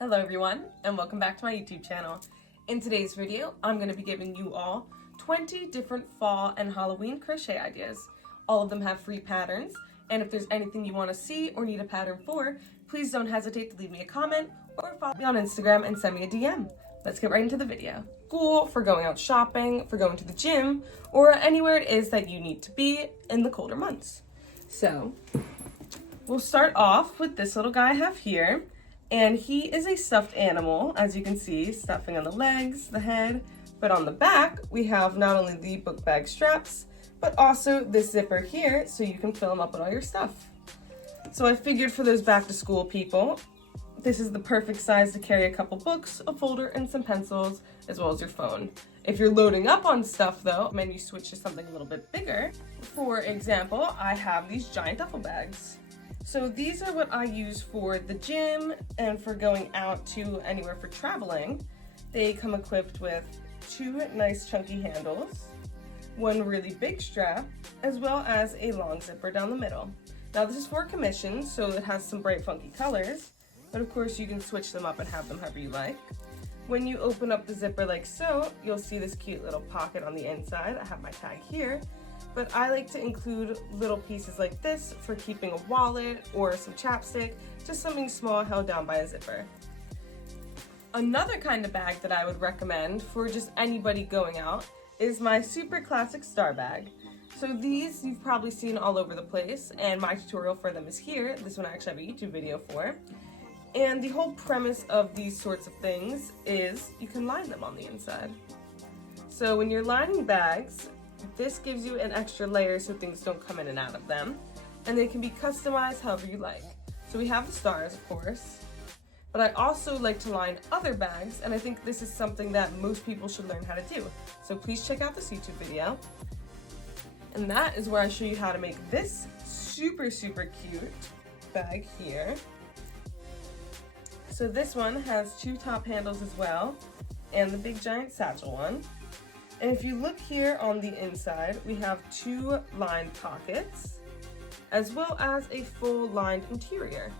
Hello everyone, and welcome back to my YouTube channel. In today's video, I'm going to be giving you all 20 different fall and Halloween crochet ideas. All of them have free patterns, and if there's anything you want to see or need a pattern for, please don't hesitate to leave me a comment or follow me on Instagram and send me a DM. Let's get right into the video. School, for going out shopping, for going to the gym, or anywhere it is that you need to be in the colder months. So, we'll start off with this little guy I have here. And he is a stuffed animal, as you can see, stuffing on the legs, the head, but on the back, we have not only the book bag straps, but also this zipper here, so you can fill them up with all your stuff. So I figured for those back to school people, this is the perfect size to carry a couple books, a folder, and some pencils, as well as your phone. If you're loading up on stuff though, then you switch to something a little bit bigger. For example, I have these giant duffel bags. So these are what I use for the gym and for going out to anywhere for traveling. They come equipped with two nice chunky handles, one really big strap, as well as a long zipper down the middle. Now this is for commission, so it has some bright funky colors, but of course you can switch them up and have them however you like. When you open up the zipper like so, you'll see this cute little pocket on the inside. I have my tag here. But I like to include little pieces like this for keeping a wallet or some chapstick, just something small held down by a zipper. Another kind of bag that I would recommend for just anybody going out is my super classic star bag. So these you've probably seen all over the place, and my tutorial for them is here. This one I actually have a YouTube video for. And the whole premise of these sorts of things is you can line them on the inside. So when you're lining bags, this gives you an extra layer so things don't come in and out of them, and they can be customized however you like. So we have the stars, of course, but I also like to line other bags, and I think this is something that most people should learn how to do. So please check out this YouTube video. And that is where I show you how to make this super cute bag here. So this one has two top handles as well, and the big giant satchel one. And if you look here on the inside, we have two lined pockets, as well as a full lined interior.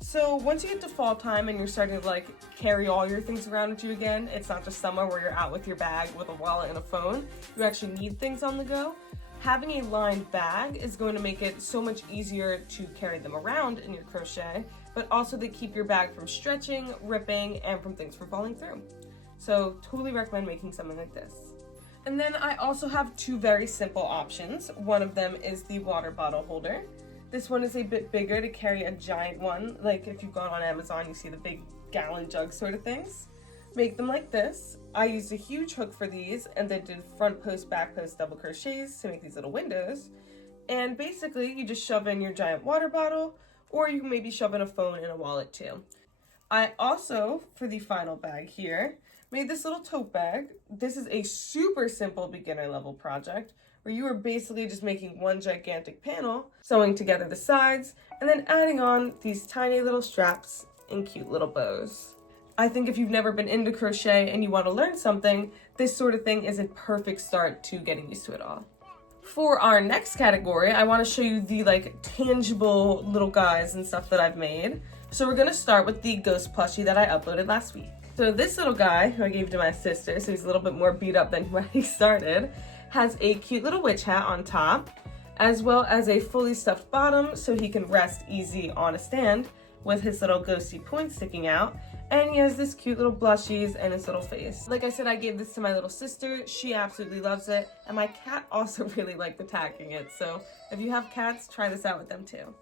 So once you get to fall time and you're starting to carry all your things around with you again, it's not just summer where you're out with your bag with a wallet and a phone, you actually need things on the go. Having a lined bag is going to make it so much easier to carry them around in your crochet, but also they keep your bag from stretching, ripping, and from things from falling through. So totally recommend making something like this. And then I also have two very simple options. One of them is the water bottle holder. This one is a bit bigger to carry a giant one. Like if you've gone on Amazon, you see the big gallon jug sort of things. Make them like this. I used a huge hook for these and then did front post, back post double crochets to make these little windows. And basically you just shove in your giant water bottle, or you can maybe shove in a phone and a wallet too. I also, for the final bag here, made this little tote bag. This is a super simple beginner level project where you are basically just making one gigantic panel, sewing together the sides, and then adding on these tiny little straps and cute little bows. I think if you've never been into crochet and you want to learn something, this sort of thing is a perfect start to getting used to it all. For our next category, I want to show you the tangible little guys and stuff that I've made. So we're gonna start with the ghost plushie that I uploaded last week. So this little guy, who I gave to my sister, so he's a little bit more beat up than when he started, has a cute little witch hat on top, as well as a fully stuffed bottom so he can rest easy on a stand with his little ghosty point sticking out. And he has this cute little blushies and his little face. Like I said, I gave this to my little sister. She absolutely loves it. And my cat also really liked attacking it. So if you have cats, try this out with them too.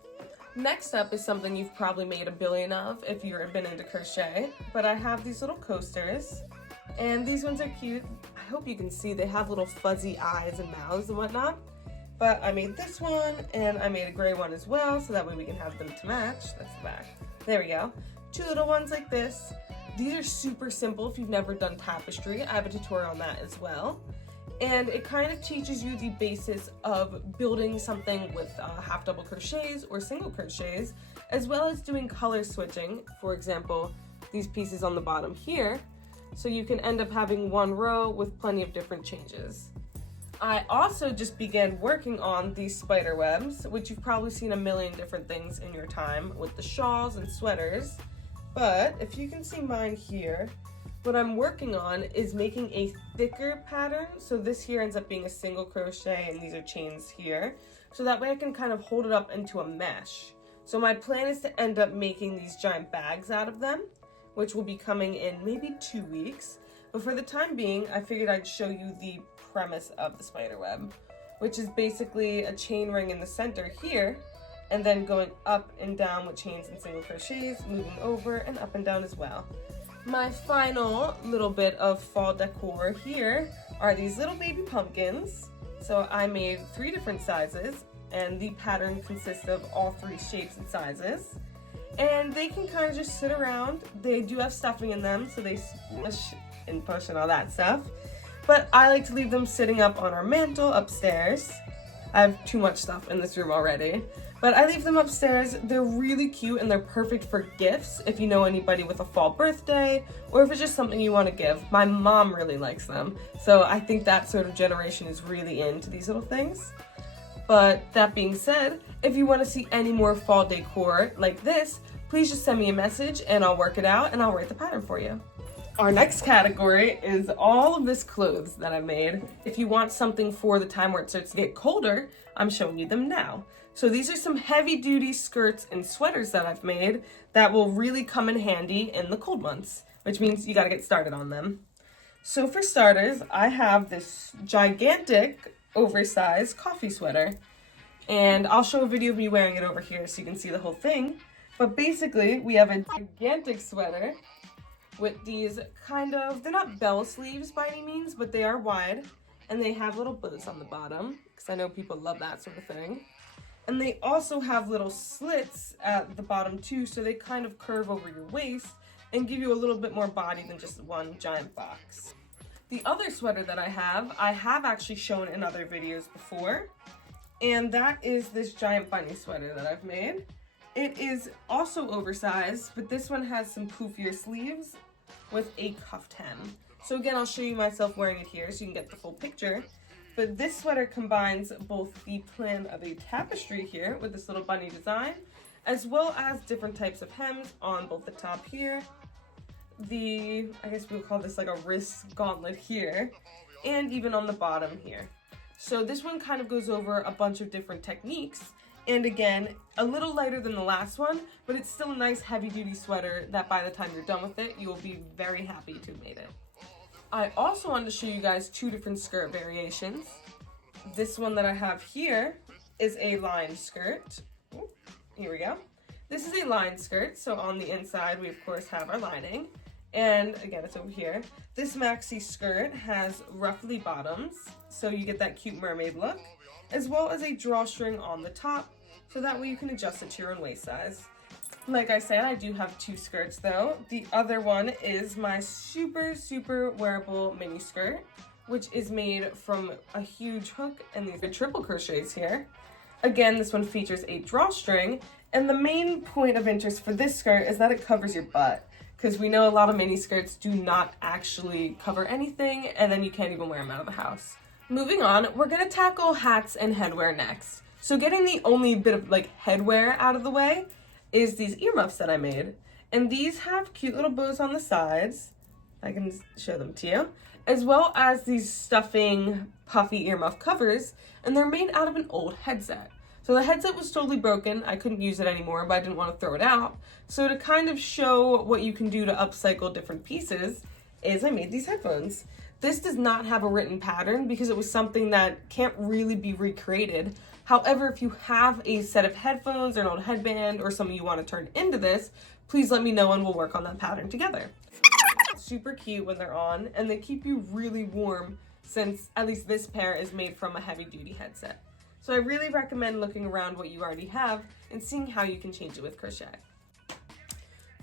Next up is something you've probably made a billion of if you've been into crochet, but I have these little coasters, and these ones are cute. I hope you can see they have little fuzzy eyes and mouths and whatnot, but I made this one, and I made a gray one as well, so that way we can have them to match. That's the back. There we go. Two little ones like this. These are super simple if you've never done tapestry. I have a tutorial on that as well. And it kind of teaches you the basis of building something with half double crochets or single crochets, as well as doing color switching. For example, these pieces on the bottom here. So you can end up having one row with plenty of different changes. I also just began working on these spider webs, which you've probably seen a million different things in your time with the shawls and sweaters. But if you can see mine here, what I'm working on is making a thicker pattern. So this here ends up being a single crochet and these are chains here. So that way I can kind of hold it up into a mesh. So my plan is to end up making these giant bags out of them, which will be coming in maybe 2 weeks. But for the time being, I figured I'd show you the premise of the spider web, which is basically a chain ring in the center here, and then going up and down with chains and single crochets, moving over and up and down as well. My final little bit of fall decor here are these little baby pumpkins. So I made 3 different sizes, and the pattern consists of all 3 shapes and sizes. And they can kind of just sit around. They do have stuffing in them, so they smush and push and all that stuff. But I like to leave them sitting up on our mantle upstairs. I have too much stuff in this room already. But I leave them upstairs. They're really cute and they're perfect for gifts if you know anybody with a fall birthday or if it's just something you want to give. My mom really likes them. So I think that sort of generation is really into these little things. But that being said, if you want to see any more fall decor like this, please just send me a message and I'll work it out and I'll write the pattern for you. Our next category is all of this clothes that I made. If you want something for the time where it starts to get colder, I'm showing you them now. So these are some heavy duty skirts and sweaters that I've made that will really come in handy in the cold months, which means you gotta get started on them. So for starters, I have this gigantic oversized coffee sweater, and I'll show a video of me wearing it over here so you can see the whole thing. But basically, we have a gigantic sweater with these kind of, they're not bell sleeves by any means, but they are wide, and they have little bows on the bottom, because I know people love that sort of thing. And they also have little slits at the bottom too, so they kind of curve over your waist and give you a little bit more body than just one giant box. The other sweater that I have actually shown in other videos before, and that is this giant bunny sweater that I've made. It is also oversized, but this one has some poofier sleeves with a cuffed hem. So again, I'll show you myself wearing it here so you can get the full picture. But this sweater combines both the plan of a tapestry here with this little bunny design, as well as different types of hems on both the top here, I guess we'll call this like a wrist gauntlet here, and even on the bottom here. So this one kind of goes over a bunch of different techniques, and again, a little lighter than the last one, but it's still a nice heavy duty sweater that by the time you're done with it, you will be very happy to have made it. I also wanted to show you guys 2 different skirt variations. This one that I have here is a lined skirt. Ooh, here we go. This is a lined skirt, so on the inside we of course have our lining. And again, it's over here. This maxi skirt has ruffly bottoms, so you get that cute mermaid look, as well as a drawstring on the top, so that way you can adjust it to your own waist size. Like I said, I do have 2 skirts though. The other one is my super wearable mini skirt, which is made from a huge hook and these are triple crochets here. Again, this one features a drawstring, and the main point of interest for this skirt is that it covers your butt, because we know a lot of mini skirts do not actually cover anything, and then you can't even wear them out of the house. Moving on, we're gonna tackle hats and headwear next. So getting the only bit of like headwear out of the way is these earmuffs that I made. And these have cute little bows on the sides. I can show them to you. As well as these stuffing puffy earmuff covers, and they're made out of an old headset. So the headset was totally broken. I couldn't use it anymore, but I didn't want to throw it out. So to kind of show what you can do to upcycle different pieces is I made these headphones. This does not have a written pattern because it was something that can't really be recreated. However, if you have a set of headphones or an old headband or something you want to turn into this, please let me know and we'll work on that pattern together. Super cute when they're on, and they keep you really warm since at least this pair is made from a heavy duty headset. So I really recommend looking around what you already have and seeing how you can change it with crochet.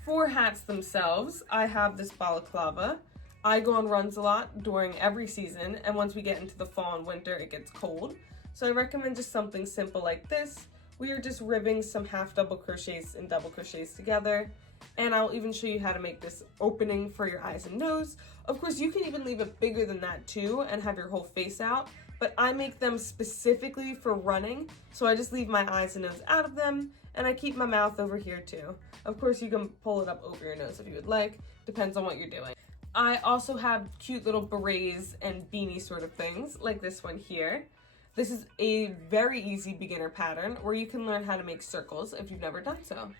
For hats themselves, I have this balaclava. I go on runs a lot during every season, and once we get into the fall and winter, it gets cold. So I recommend just something simple like this. We are just ribbing some half double crochets and double crochets together. And I'll even show you how to make this opening for your eyes and nose. Of course, you can even leave it bigger than that too and have your whole face out. But I make them specifically for running. So I just leave my eyes and nose out of them and I keep my mouth over here too. Of course, you can pull it up over your nose if you would like, depends on what you're doing. I also have cute little berets and beanie sort of things, like this one here. This is a very easy beginner pattern where you can learn how to make circles if you've never done so.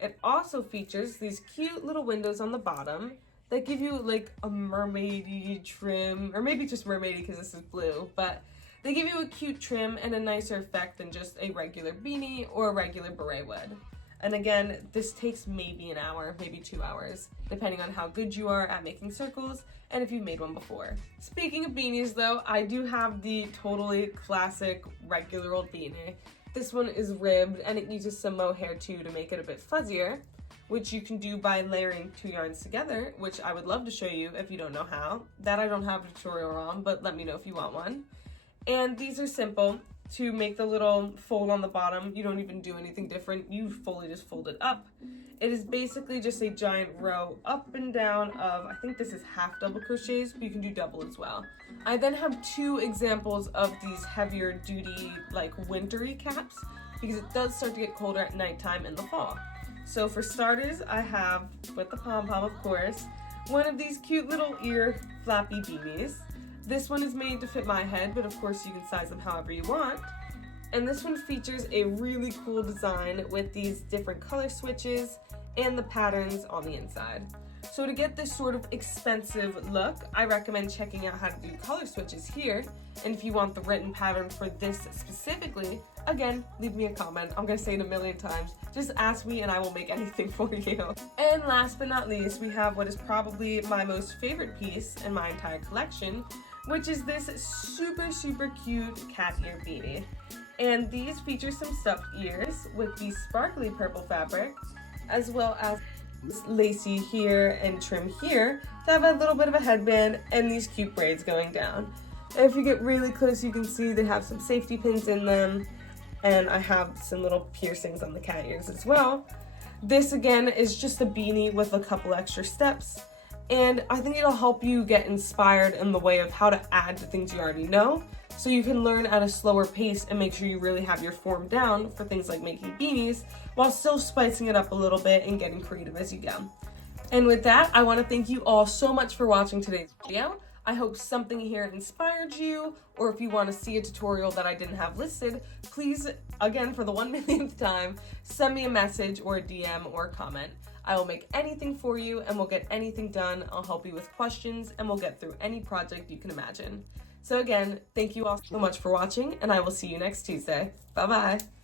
It also features these cute little windows on the bottom that give you like a mermaidy trim, or maybe just mermaidy because this is blue, but they give you a cute trim and a nicer effect than just a regular beanie or a regular beret would. And again, this takes maybe an hour, maybe 2 hours, depending on how good you are at making circles and if you've made one before. Speaking of beanies though, I do have the totally classic regular old beanie. This one is ribbed and it uses some mohair too to make it a bit fuzzier, which you can do by layering 2 yarns together, which I would love to show you if you don't know how. That I don't have a tutorial on, but let me know if you want one. And these are simple. To make the little fold on the bottom, you don't even do anything different. You fully just fold it up. It is basically just a giant row up and down of, I think this is half double crochets, but you can do double as well. I then have 2 examples of these heavier duty, like wintry caps, because it does start to get colder at nighttime in the fall. So for starters, I have, with the pom-pom of course, one of these cute little ear flappy beanies. This one is made to fit my head, but of course you can size them however you want. And this one features a really cool design with these different color switches and the patterns on the inside. So to get this sort of expensive look, I recommend checking out how to do color switches here. And if you want the written pattern for this specifically, again, leave me a comment. I'm gonna say it a million times. Just ask me and I will make anything for you. And last but not least, we have what is probably my most favorite piece in my entire collection, which is this super cute cat ear beanie. And these feature some stuffed ears with the sparkly purple fabric, as well as lacy here and trim here to have a little bit of a headband and these cute braids going down. And if you get really close, you can see they have some safety pins in them, and I have some little piercings on the cat ears as well. This again is just a beanie with a couple extra steps, and I think it'll help you get inspired in the way of how to add to things you already know, so you can learn at a slower pace and make sure you really have your form down for things like making beanies, while still spicing it up a little bit and getting creative as you go. And with that, I want to thank you all so much for watching today's video. I hope something here inspired you, or if you want to see a tutorial that I didn't have listed, please, again, for the 1 millionth time, send me a message or a DM or a comment. I will make anything for you and we'll get anything done. I'll help you with questions and we'll get through any project you can imagine. So again, thank you all so much for watching, and I will see you next Tuesday. Bye-bye.